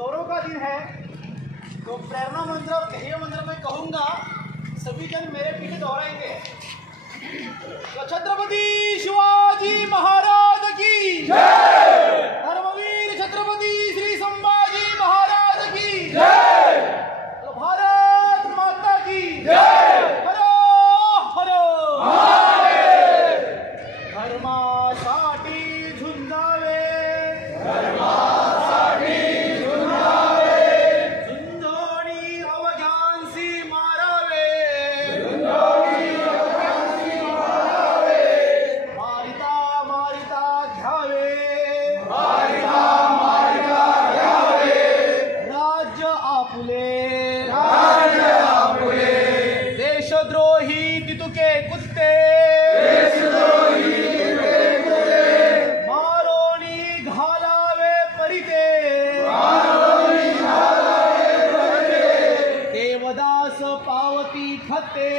गौरव का दिन है, तो प्रेरणा मंत्र और ध्येय मंत्र मैं कहूँगा, सभी जन मेरे पीछे दोहराएंगे। तो छत्रपति शिवाजी महाराज की जय, धर्मवीर छत्रपति श्री संभाजी महाराज की जय, तो भारत माता की जय। हरो हरो महादेव। धर्मासाठी झुंजावे, धर्मासाठी झुंजावे, झुंजोणी अवघ्यांसी मारावे, झुंजोणी अवघ्यांसी मारावे, मारिता मारिता घ्यावे, मारिता मारिता घ्यावे, राज्य आपुले, राज्य आपुले, देशद्रोही तितुके कुत्ते, देशद्रोही तितुके कुत्ते, मारोणी घालावे परिते, मारोणी घालावे परिते, देवदास पावती फत्ते,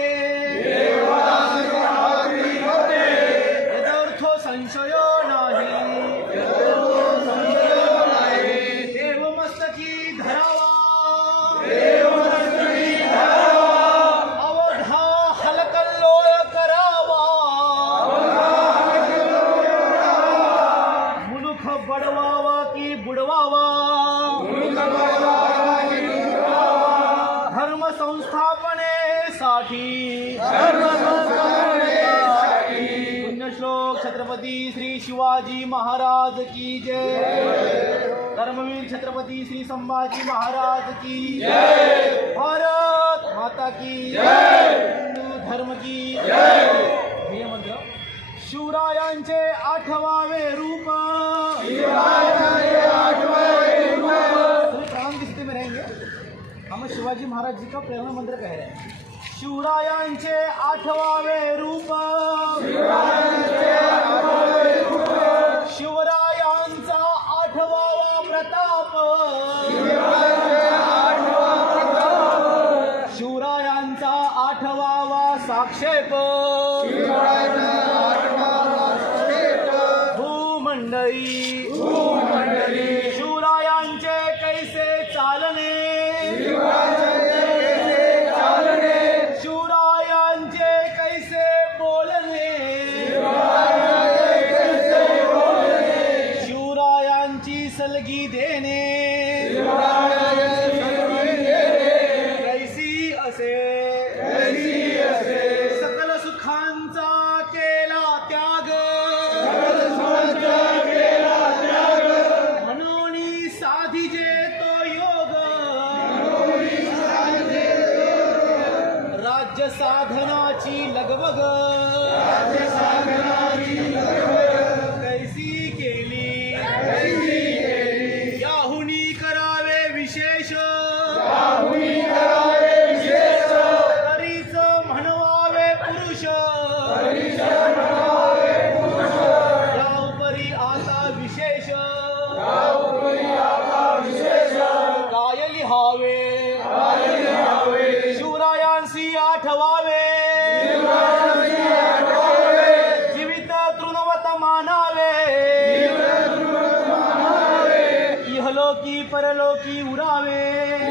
देवदास पावती फत्ते, यदर्थ संशय नाही, यदर्थ संशय नाही, देवमस्तकी धरावा, देवमस्तकी धरावा, अवघा हलकल्लोळ करावा, अवघा हलकल्लोळ करावा, मुलुख बडवावा की बुडवावा, मुलुख बडवावा की बुडवावा, धर्म संस्थापनेसाठी, धर्म संस्थापनेसाठी, पुण्यश्लोक छत्रपती श्री शिवाजी महाराज की जय, धर्मवीर छत्रपती श्री संभाजी महाराज की जय, भारत माता की जय, हिंदू धर्म की जय। हे मंत्र शिवरायांचे आठवावे रूप, शिवरायांचे आठवावे रूप, सभी प्राण की स्थिति में रहेंगे। हम शिवाजी महाराज जी का प्रेरणा मंत्र कह रहे हैं। शिवरायांचे आठवावे रूप, शिवरायांचे आठवावे रूप, शिवरायांचा आठवावा प्रताप, शिवरायांचा आठवावा प्रताप, शिवरायांचा आठवावा साक्षेप, शिवरायांचा आठवावा साक्षेप, भूमंडळी भूमंडळी, शिवरायांचे कैसे चालणे, शिवरायांचे कैसे चालणे, शिवरायांचे कैसे बोलणे, शिवरायांचे कैसे बोलणे, शिवरायांची सलगी देणे, शिवरायांची सलगी देणे, कैसी असे, कैसी असे, सकल सुखांचा केला त्याग, सकल सुखांचा केला त्याग, म्हणून साधिजे तो योग, म्हणून साधिजे तो योग, राज्य साधनाची लगबग, राज्य साधनाची लगबग, कैसी केली, कैसी केली, याहुनी करावे विशेष, याहुनी करावे विशेष, तरीच म्हणवावे पुरुष, तरीच म्हणवावे पुरुष, या उपरी आता विशेष, या उपरी आता विशेष, काय लिहावे, काय लिहावे, शिवरायांसी आठवावे, शिवरायांसी आठवावे, जीवित तृणवत मानावे, जीवित तृणवत मानावे, इहलोकी परलोकी उरावे,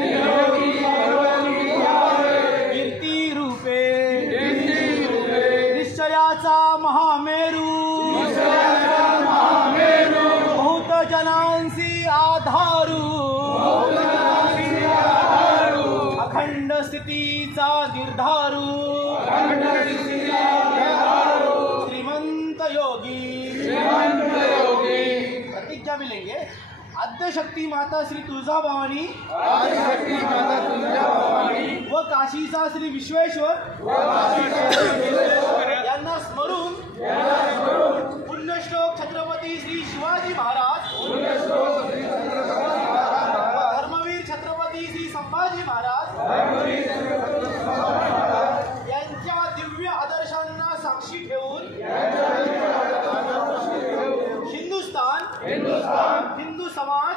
इहलोकी परलोकी उरावे, कीर्ती रूपे, कीर्ती रूपे, निश्चयाचा महामेरू, निश्चयाचा महामेरू, बहुत जनांसी आधारू, बहुत जनांसी आधारू, अखंड स्थितीचा निर्धारू, अखंड स्थितीचा निर्धारू, श्रीमंत योगी, श्रीमंत योगी। प्रतिज्ञा मिलेंगे। आद्यशक्ती माता श्री तुळजाभवानी, आद्यशक्ती माता तुळजाभवानी व काशीचा श्री विश्वेश्वर, व काशीचा श्री विश्वेश्वर यांना स्मरून, पुण्यश्लोक छत्रपती श्री शिवाजी महाराज, पुण्यश्लोक श्री छत्रपती महाराज, धर्मवीर छत्रपती श्री संभाजी महाराज, धर्मवीर छत्रपती संभाजी महाराज यांच्या दिव्य आदर्शांना साक्षी ठेवून, हिंदुस्थान, हिंदू समाज,